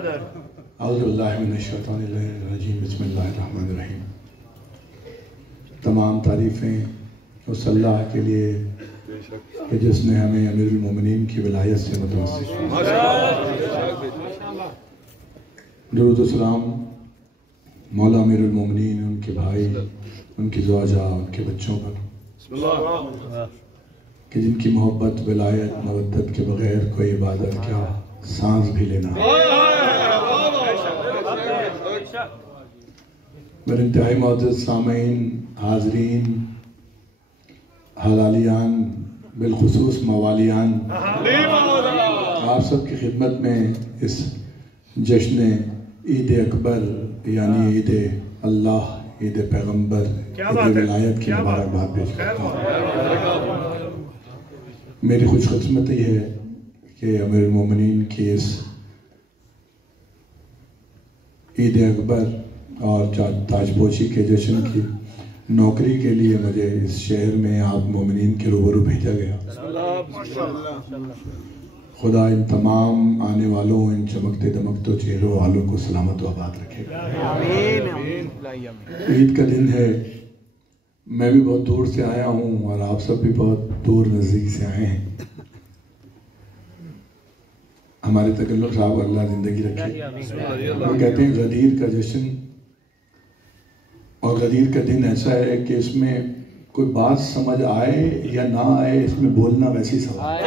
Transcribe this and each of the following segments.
اعوذ باللہ من الشیطان الرجیم بسم اللہ الرحمن الرحیم۔ تمام تعریفیں اس اللہ کے لیے کہ جس نے ہمیں امیر المومنین کی ولایت سے متوسط کیا۔ درود و سلام مولا امیر المومنین، ان کے بھائی، ان کی زوجہ، ان کے بچوں پر کہ جن کی محبت، ولایت، مودت کے بغیر کوئی عبادت کیا سانس بھی لینا۔ میرے انتہائی معزز سامعین، حاضرین، حلالیان، بالخصوص موالیان، آپ سب کی خدمت میں اس جشن عید اکبر یعنی عید اللہ، عید پیغمبر، عید ولایت کی مبارکباد پیش کرتا ہوں۔ میری خوش قسمتی ہے کہ امیر المومنین کی اس عید اکبر اور تاج پوشی کے جشن کی نوکری کے لیے مجھے اس شہر میں آپ مومنین کے روبرو بھیجا گیا۔ خدا ان تمام آنے والوں، ان چمکتے دمکتے چہروں والوں کو سلامت و آباد رکھے۔ عید کا دن ہے، میں بھی بہت دور سے آیا ہوں اور آپ سب بھی بہت دور نزدیک سے آئے ہیں۔ ہمارے تکلف صاحب اللہ زندگی رکھے، وہ کہتے ہیں غدیر کا جشن اور غدیر کا دن ایسا ہے کہ اس میں کوئی بات سمجھ آئے یا نہ آئے، اس میں بولنا ویسی سوال،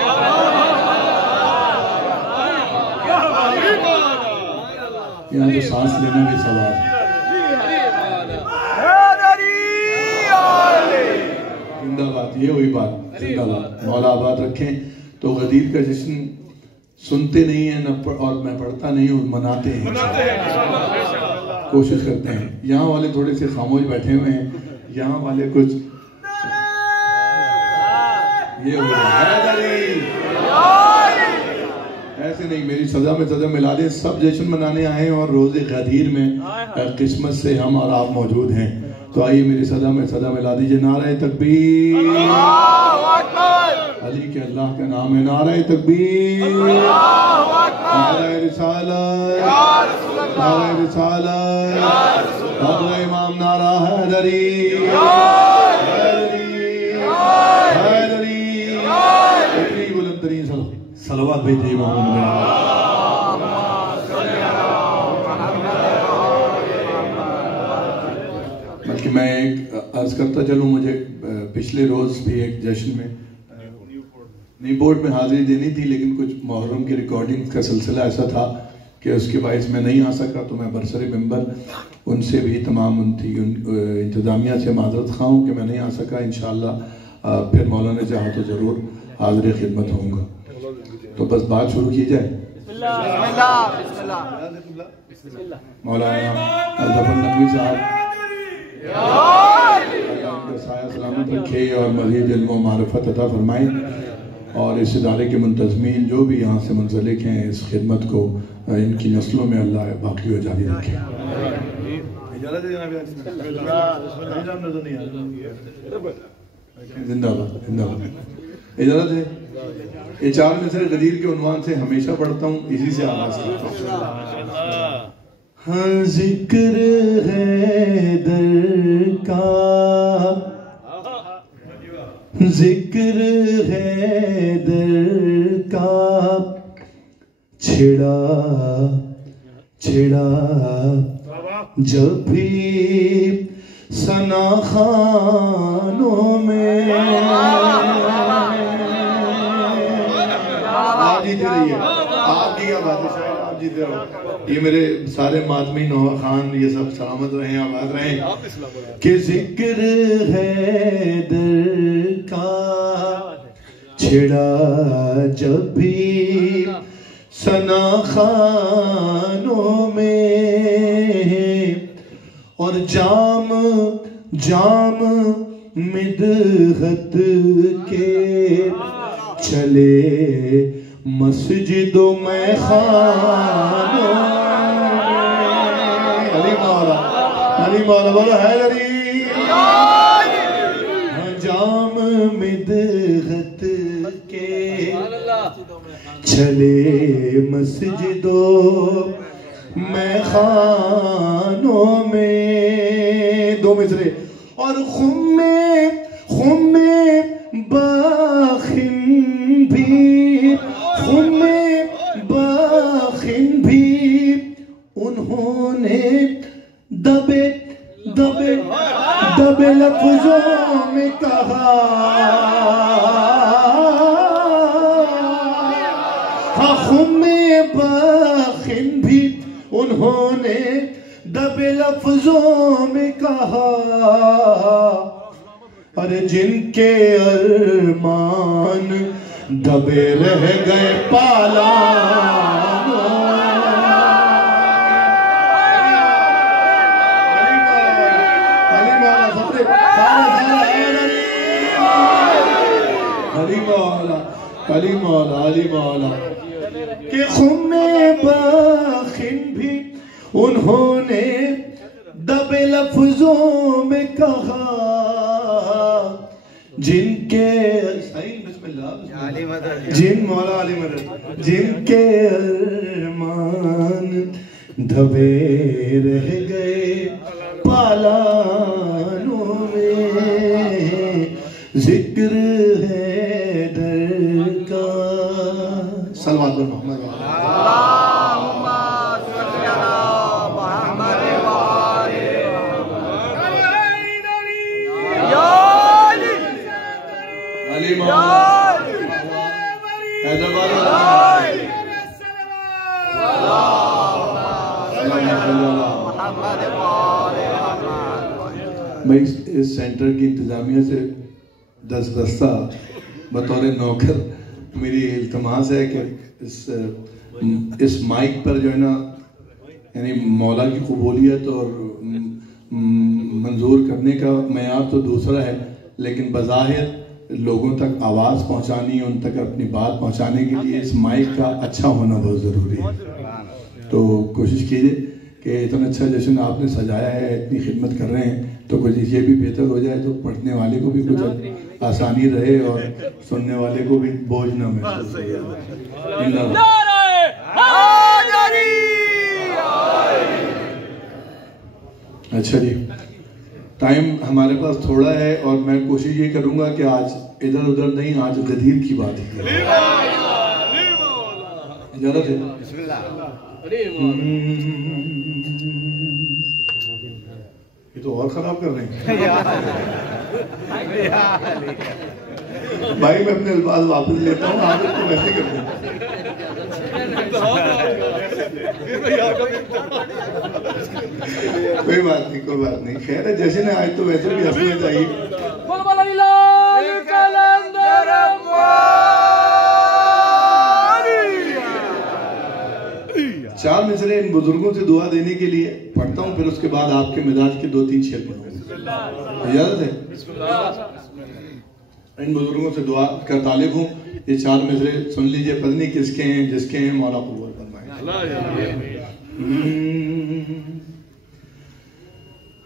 یہاں تو سانس لینا بھی سوال۔ زندہ بات، یہ وہی بات، زندہ بات، مولا آباد رکھیں۔ تو غدیر کا جشن سنتے نہیں ہیں اور میں پڑھتا نہیں ہوں، مناتے ہیں، کوشش کرتے ہیں۔ یہاں والے تھوڑے سے خاموش بیٹھے ہوئے ہیں، یہاں والے کچھ یہ ہو رہا ہے، ایسے نہیں، میری سزا میں سزا ملا دیں۔ سب جشن منانے آئے ہیں اور روز غدیر میں قسمت سے ہم اور آپ موجود ہیں، تو آئیے میری سزا میں سزا ملا دیجئے۔ نعرہ تکبیر، علی کے اللہ کا نام ہے، نعرہ تکبیر، نعرہ رسالت، نعرہ رسالت، نعرہ امام، نعرہ حیدری، حیدری، اتنی بلند ترین صلوات بھیجئے محمد۔ بلکہ میں ایک عرض کرتا چلوں، مجھے پچھلے روز بھی ایک جشن میں نیو بورڈ میں حاضری دینی تھی، لیکن کچھ محرم کی ریکارڈنگ کا سلسلہ ایسا تھا کہ اس کے باعث میں نہیں آ سکا، تو میں برسر ممبر ان سے بھی تمام انتظامیہ سے معذرت خواہ ہوں کہ میں نہیں آ سکا۔ انشاءاللہ پھر مولانا نے چاہا تو ضرور حاضر خدمت ہوں گا۔ تو بس بات شروع کی جائے۔ مولانا ظفر نقوی صاحب سایہ سلامت رکھے اور مزید علم و معرفت عطا فرمائیں، اور اس ادارے کے منتظمین جو بھی یہاں سے منسلک ہیں، اس خدمت کو ان کی نسلوں میں اللہ باقی و جاری رکھے۔ زندہ باد، زندہ باد، اجازت ہے؟ یہ چار مصرع غدیر کے عنوان سے ہمیشہ پڑھتا ہوں، اسی سے آغاز کرتا ہوں۔ ہاں ذکر حیدر کا، ذکر حیدر کا، چھڑا چھڑا جب بھی ثنا خوانوں میں، آپ جیتے رہیے، آپ کی کیا بات ہے شاید، آپ جیتے رہو۔ یہ میرے سارے ماتمی نوح خان یہ سب سلامت رہیں، آباد رہیں۔ کہ ذکر حیدر کا چھڑا جب بھی ثنا خوانوں میں، اور جام جام مدحت کے چلے مسجد و میخانوں میں۔ علی مولا، علی مولا بولو حیدری۔ جام مدحت کے چلے مسجد و میں خانوں میں، دو مصرے، اور خم میں باخن بھی، خم میں باخن بھی انہوں نے دبے لفظوں میں کہا، خم میں باخن بھی انہوں نے دبے لفظوں میں کہا، ارے جن کے ارمان دبے رہ گئے پالانوں، علی مولا کہ خم میں باخن بھی انہوں نے دبے لفظوں میں کہا، جن کے بسم اللہ جن مولا علی مدد، جن کے ارمان دبے رہ گئے پالانوں میں، ذکر ہے در کا صلوات محمد اللہم صلی علی محمد علی میں اس سینٹر کی انتظامیہ سے دستہ بطور نوکر میری التماس ہے کہ اس مائک پر جو ہے نا، یعنی مولا کی قبولیت اور منظور کرنے کا معیار تو دوسرا ہے، لیکن بظاہر لوگوں تک آواز پہنچانی، ان تک اپنی بات پہنچانے کے لیے اس مائک کا اچھا ہونا بہت ضروری ہے۔ تو کوشش کیجئے کہ اتنا اچھا جشن آپ نے سجایا ہے، اتنی خدمت کر رہے ہیں، تو کچھ یہ بھی بہتر ہو جائے تو پڑھنے والے کو بھی کچھ آسانی رہے اور سننے والے کو بھی بوجھ نہ محسوس ہو۔ اچھا جی، ٹائم ہمارے پاس تھوڑا ہے اور میں کوشش یہ کروں گا کہ آج ادھر ادھر نہیں، آج غدیر کی بات ہے۔ اجازت ہے؟ بسم اللہ۔ یہ تو اور خراب کر رہے ہیں بھائی، میں اپنے الفاظ واپس لیتا ہوں، آپ اس کو ویسے کرتے ہیں۔ کوئی بات نہیں، خیر ہے، جیسے نے آج تو ویسے بھی ہنسنا چاہیے۔ چار مصرے ان بزرگوں سے دعا دینے کے لیے پڑھتا ہوں، پھر اس کے بعد آپ کے مزاج کے 2-3 شعر پڑھوں گا۔ اجازت ہے؟ ان بزرگوں سے دعا کا طالب ہوں، یہ 4 مصرے سن لیجئے، پتہ نہیں کس کے ہیں، جس کے ہیں مولا قبول فرمائے۔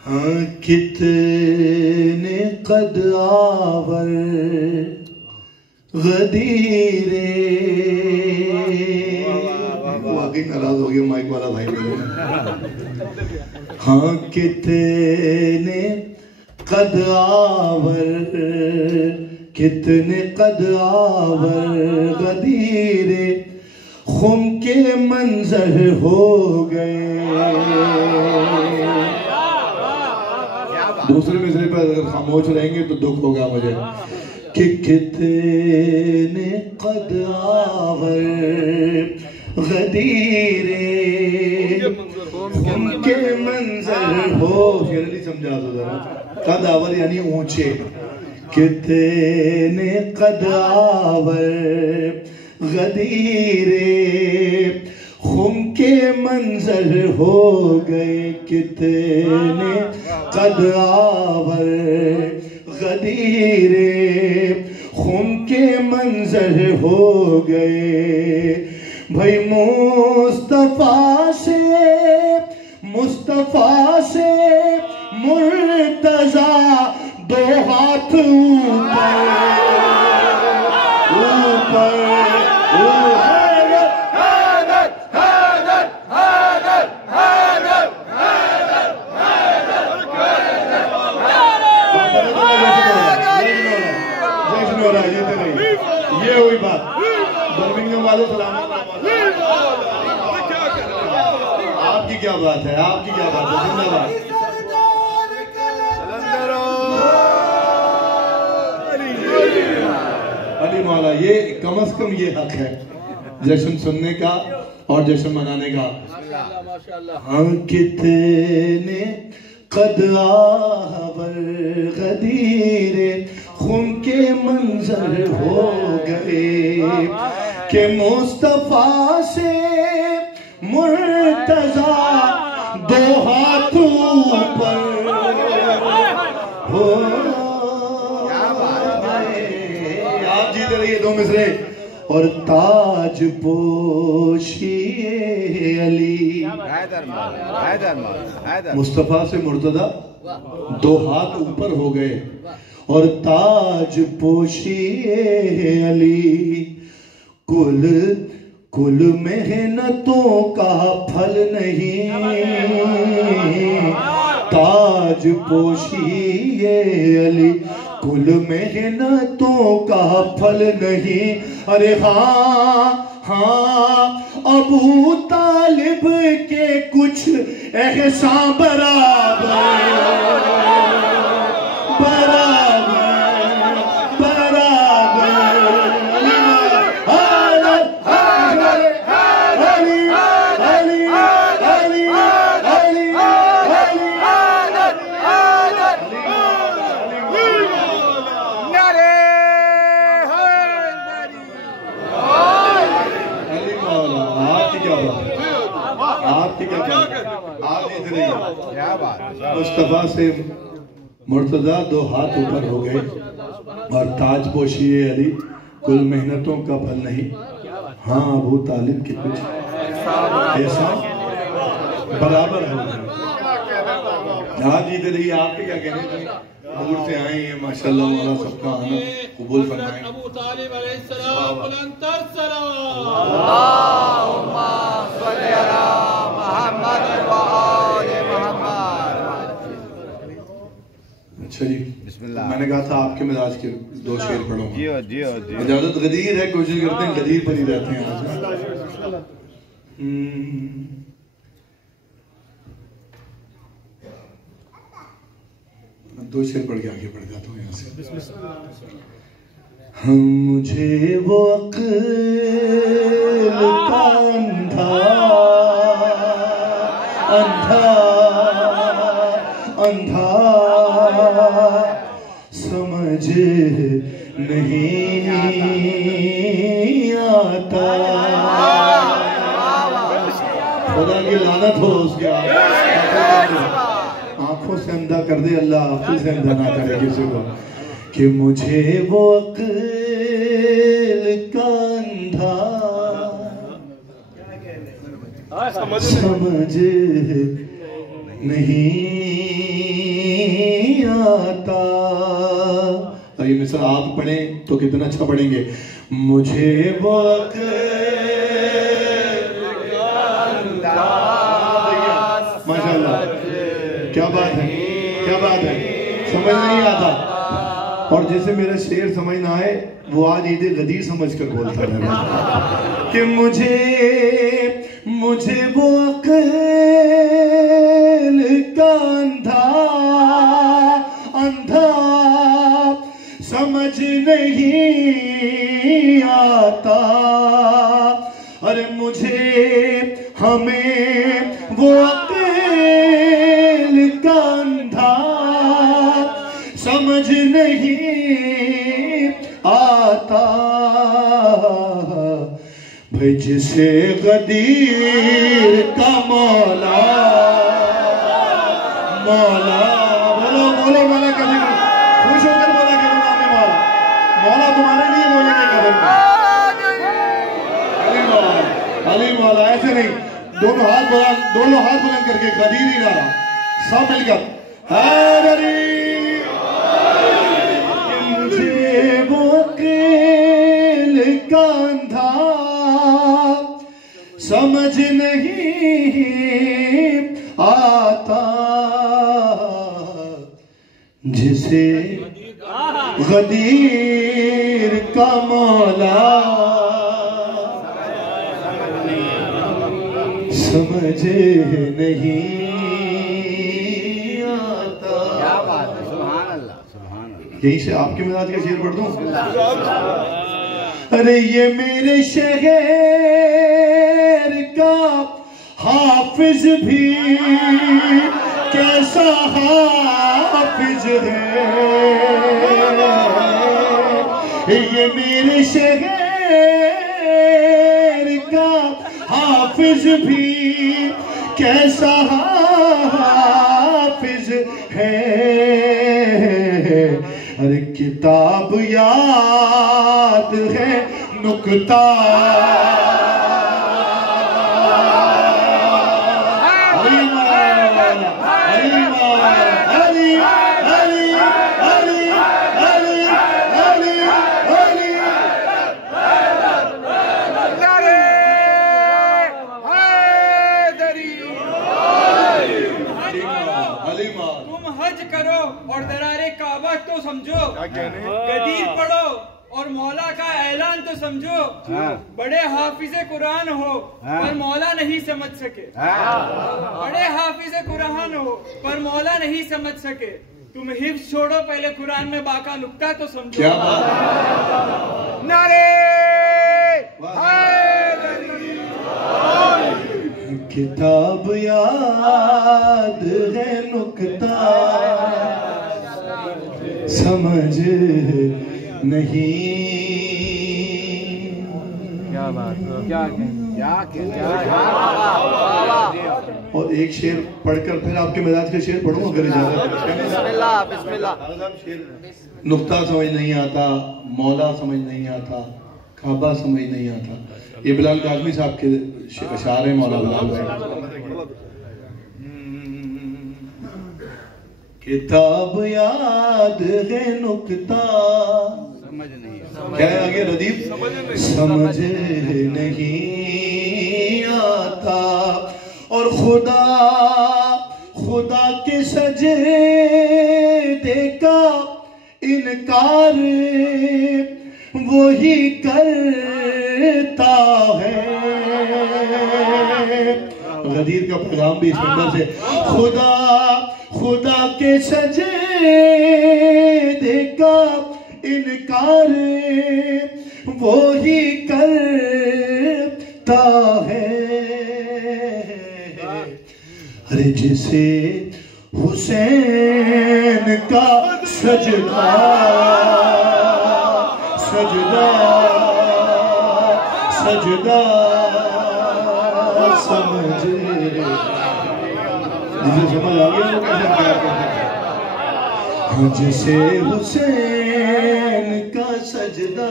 ہاں کتنے قد آور غدیرے، واقعی ناراض ہو گیا مائک والا بھائی میرے۔ ہاں کتنے قد آور، کتنے قد آور غدیرے خم کے منظر ہو گئے۔ دوسرے مصرے پر اگر خاموش رہیں گے تو دکھ ہوگا مجھے کہ کتنے قد آور غدیرے خم کے منظر ہو، شیر علی سمجھا دو ذرا، قد آور یعنی اونچے، کتنے قد آور غدیرے خم کے منظر ہو گئے، کتنے قد آور غدیرے خم کے منظر ہو گئے۔ بھائی مصطفیٰ سے مرتضیٰ دو ہاتھ اوپر کی کیا بات ہے، آپ کی کیا بات ہے، زندہ باد. علی مولا، یہ کم از کم یہ حق ہے جشن سننے کا اور جشن منانے کا. ہاں کتنے قد آور غدیر خون کے منظر ہو گئے کہ مصطفیٰ سے مرتضی دو ہاتھوں پر ہو گئے. آپ جیتے رہیے دو مصرے. اور تاج پوشی علی، مصطفیٰ سے مرتضی دو ہاتھ اوپر ہو گئے. اور تاج پوشی علی کل محنتوں کا پھل نہیں. تاج پوشی علی کل محنتوں کا پھل نہیں. ارے ہاں ابو طالب کے کچھ احسان مصطفیٰ سے مرتضی دو ہاتھ اوپر ہو گئے. اور تاج پوشی علی کل محنتوں کا پھل نہیں. ہاں ابو طالب کے کچھ احسان برابر ہو گئے. آج جیتے رہی. آپ کے کیا کہنے تھے؟ دور سے آئے ہیں ماشاءاللہ. مولا سب کا آنا قبول فرمائیں. ابو طالب علیہ السلام بلندتر سلام. اللہم صلی علی محمد و آل محمد. اچھا جی، بسم اللہ. میں نے کہا تھا آپ کے مزاج کے دو شعر پڑھوں گا. جیو. اجازت غدیر ہے، کوشش کرتے ہیں غدیر پر ہی رہتے ہیں. دو شعر پڑھ کے آگے بڑھ جاتا ہوں یہاں سے. مجھے وہ عقل کا اندھا سمجھ نہیں آتا. خدا کی لعنت ہو اس کے. آنکھوں سے اندھا کر دے اللہ، عقل سے اندھا نہ کرے کسی کو. کہ مجھے وہ عقل کا اندھا سمجھ نہیں آتا. اور یہ مثال آپ پڑھیں تو کتنا اچھا پڑھیں گے. مجھے وہ عقل کا اندھا. ماشاءاللہ، کیا بات ہے، کیا بات ہے. سمجھ نہیں آتا. اور جیسے میرا شعر سمجھ نہ آئے وہ آج عید غدیر سمجھ کر بولتا ہے کہ مجھے وہ عقل کا اندھا سمجھ نہیں آتا. ارے مجھے ہمیں وہ عقل کا اندھا سمجھ نہیں آتا. بھائی جسے غدیر کا مولا بولو مولا کبھی خوش ہو کر بولا کرو نام مولا تمہارے لیے بولیں گے قبر میں. علی مولا ایسے نہیں. دونوں ہاتھ بلند کر کے غدیر ہی نعرہ سب مل کر مجھے وہ عقل کا اندھا سمجھ نہیں آتا. جسے غدیر کا مولا سمجھ نہیں آتا. کیا بات ہے، سبحان اللہ سبحان اللہ. یہیں سے آپ کے مزاج کا شعر پڑھ دوں. ارے یہ میرے شہر کا حافظ بھی کیسا حافظ ہے. یہ میرے شہر کا حافظ بھی کیسا حافظ ہے. ارے کتاب یاد ہے نکتہ اور درار کعبہ تو سمجھو, غدیر پڑھو اور مولا کا اعلان تو سمجھو. بڑے حافظ قرآن ہو پر مولا نہیں سمجھ سکے. بڑے حافظ قرآن ہو پر مولا نہیں سمجھ سکے. تم حفظ چھوڑو پہلے قرآن میں باقا نکتہ تو سمجھو. نعرے کتاب یاد ہے نکتہ سمجھ نہیں. کیا بات اور ایک شعر پڑھ کر پھر آپ کے مزاج کا شعر پڑھوں اگر اجازت. بسم اللہ بسم اللہ. نکتہ سمجھ نہیں آتا, مولا سمجھ نہیں آتا, کعبہ سمجھ نہیں آتا. یہ بلال کاظمی صاحب کے اشعار ہیں مولا بلال بھائی. کتاب یاد ہے نکتہ کیا ہے آگے ردیف سمجھ نہیں آتا. اور خدا کے سجدے کا انکار وہی کرتا ہے. غدیر کا پیغام بھی اس نمبر سے. خدا کے سجدے کا انکار وہی کرتا ہے. ارے جسے حسین کا سجدہ سمجھ جسے سمجھ آگیا وہ کیسے پیار کرتے ہیں. جسے حسین کا سجدہ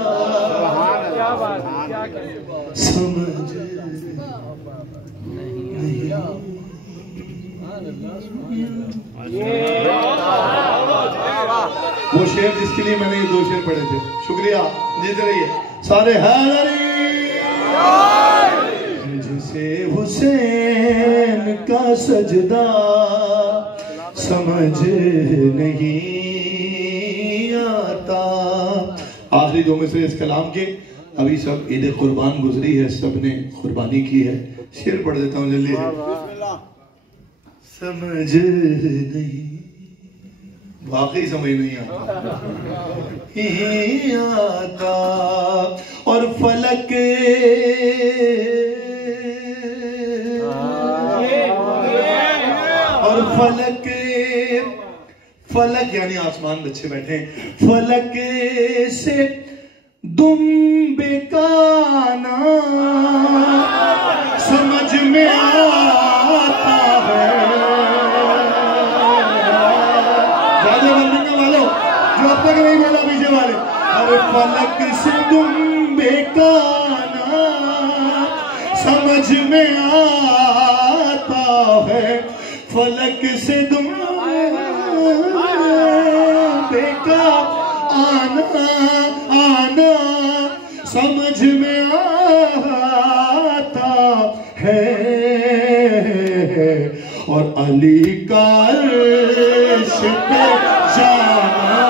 سمجھ نہیں. وہ شعر جس کے لیے میں نے یہ 2 شعر پڑھے تھے. شکریہ جیتے رہیے سارے. جسے حسین کا سجدہ سمجھ نہیں آتا. آخری 2 میں سے اس کلام کے ابھی سب عید قربان گزری ہے, سب نے قربانی کی ہے. شعر پڑھ دیتا ہوں جلدی. سمجھ نہیں, واقعی سمجھ نہیں آتا. اور فلک فلک یعنی آسمان بچے بیٹھے ہیں. فلک سے دمبے کا نام سمجھ میں آتا ہے. جو اب تک نہیں بولا پیچھے والے. ارے فلک سے دمبے کا نام سمجھ میں آتا ہے. فلک سے دمبے کا آنا سمجھ میں آتا ہے. اور علی کا عرش پہ جانا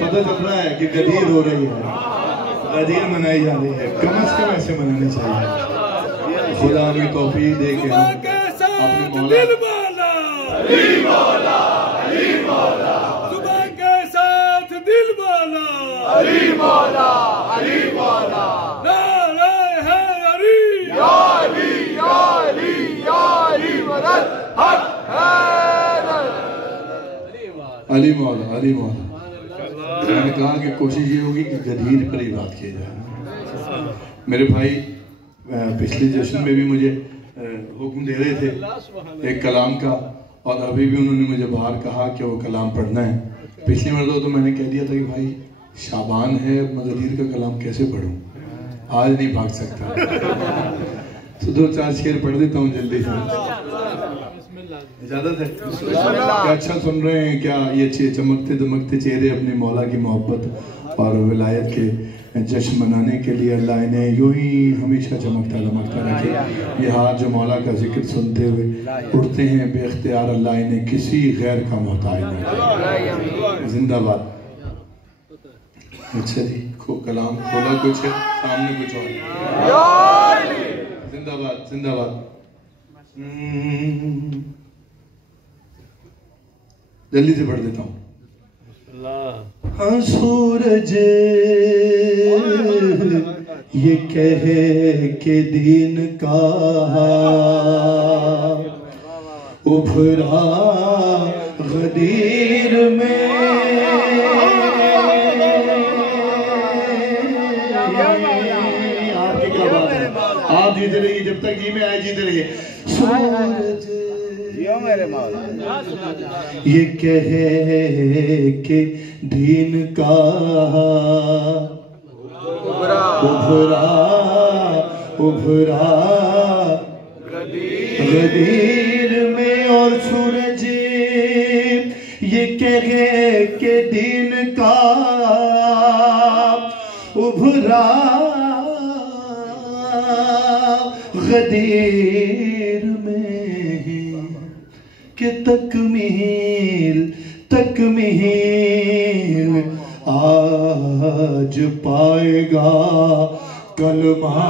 پتہ چل رہا ہے کہ غدیر ہو رہی ہے، غدیر منائی جا رہی ہے، کم از کم ایسے منانے چاہیے۔ خدا ہمیں توفیق دے کہ ہم اپنے مولا علی مولا علی مولا صبح کے ساتھ دل مولا علی مولا علی مولا نعرہ ہے علی یا علی یا علی یا علی مدد حق حیدر علی مولا علی مولا۔ میں نے کہا کہ کوشش یہ ہوگی کہ غدیر پر ہی بات کی جائے۔ میرے بھائی پچھلے جشن میں بھی مجھے حکم دے رہے تھے ایک کلام کا، اور ابھی بھی انہوں نے مجھے باہر کہا کہ وہ کلام پڑھنا ہے۔ پچھلی مرتبہ تو میں نے کہہ دیا تھا کہ بھائی شعبان ہے، میں غدیر کا کلام کیسے پڑھوں، آج نہیں بھاگ سکتا، تو 2-4 شعر پڑھ دیتا ہوں جلدی سے۔ اجازت ہے؟ کیا اچھا سن رہے ہیں؟ کیا یہ چمکتے دمکتے چہرے اپنے مولا کی محبت اور ولایت کے جشن منانے کے لیے اللہ انہیں یوں ہی ہمیشہ چمکتا دمکتا رکھے۔ یہ ہاتھ جو مولا کا ذکر سنتے ہوئے اڑتے ہیں بے اختیار، اللہ انہیں کسی غیر کا محتاج نہیں۔ زندہ باد۔ اچھا جی، کلام کھولا کچھ ہے، سامنے کچھ اور۔ زندہ باد زندہ باد۔ جلدی سے پڑھ دیتا ہوں۔ ہاں سورج یہ کہے کہ دین کا ابھرا غدیر میں، آپ کی کیا بات ہے، آپ جیتے رہیے جب تک جی میں آئے، جیتے رہیے۔ سورج یہ کہے کہ دین کا ابھرا غدیر میں، اور سورج یہ کہے کہ دین کا ابھرا غدیر میں، کہ تکمیل آج پائے گا کلمہ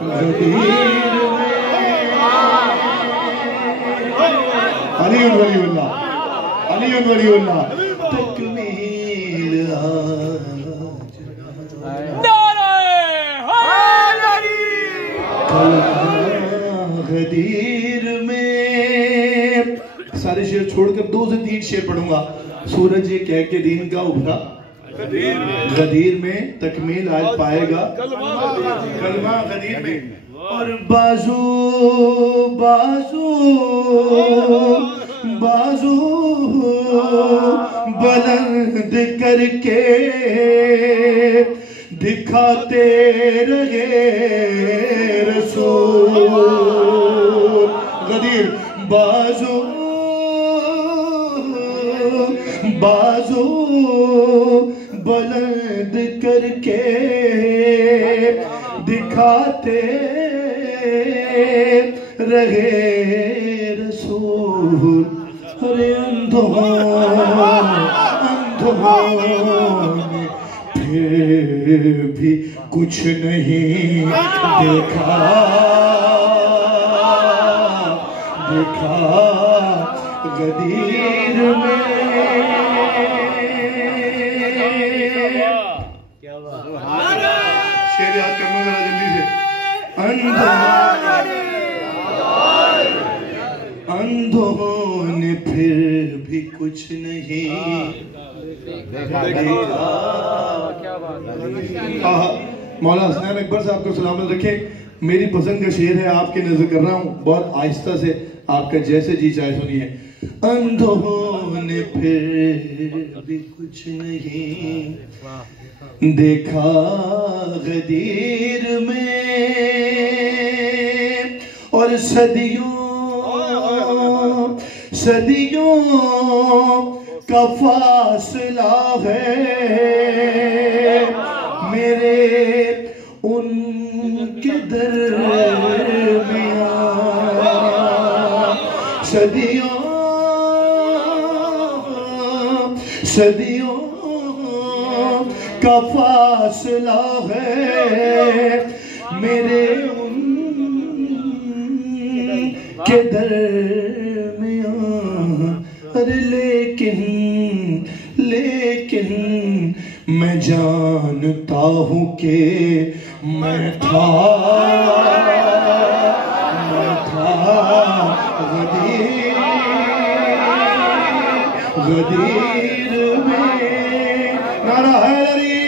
غدیر میں۔ علی ولی اللہ، علی ولی اللہ، تکمیل آج کلمہ غدیر میں۔ سارے شعر چھوڑ کر 2 سے 3 شعر پڑھوں گا۔ سورج یہ کہہ کے دین کا ابھرا غدیر میں، تکمیل آج پائے گا کلمہ غدیر میں، اور بازو بازو بازو بلند کر کے دکھاتے رہے رسول غدیر، بازو بازو بلند کر کے دکھاتے رہے رسول، ارے اندھوں نے پھر بھی کچھ نہیں دیکھا غدیر میں۔ شعر یاد کرنا ذرا جلدی سے۔ اندھوں نے پھر بھی کچھ نہیں دیکھا۔ مولا حسنین اکبر صاحب کو سلامت رکھیں۔ میری پسند کا شعر ہے، آپ کے نظر کر رہا ہوں، بہت آہستہ سے، آپ کا جیسے جی چاہے سنیے۔ اندھوں نے پھر بھی کچھ نہیں دیکھا غدیر میں، اور صدیوں کا فاصلہ ہے میرے ان کے درمیان، صدیوں کا فاصلہ ہے میرے ان کے درمیان، لیکن میں جانتا ہوں کہ میں تھا غدیر میں۔ نعرہ حیدری،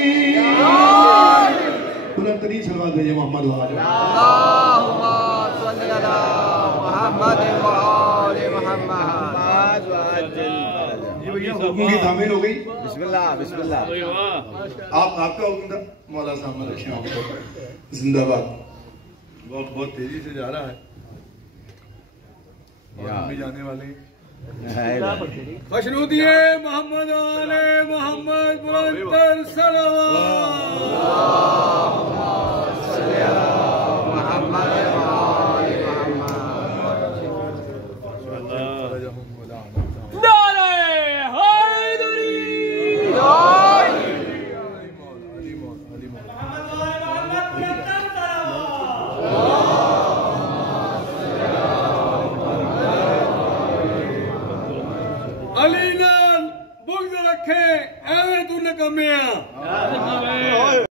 بلند ترین صلوات بھیجے محمد وآلہ اللہم صلی علی محمد وآل محمد۔ یہ بھیا حکم کی تعمیل ہو گئی۔ بسم اللہ بسم اللہ۔ آپ کا حکم تھا مولا صاحب رکھیں آپ کو زندہ باد۔ بہت تیزی سے جا رہا ہے اور ہم بھی جانے والے ہیں۔ خوشنودی محمد آل محمد بلندر صلوات۔ صلی علی محمد وآل محمد۔ نعرہ حیدری، علی نال بغض رکھے ایویں تو نکمیاں۔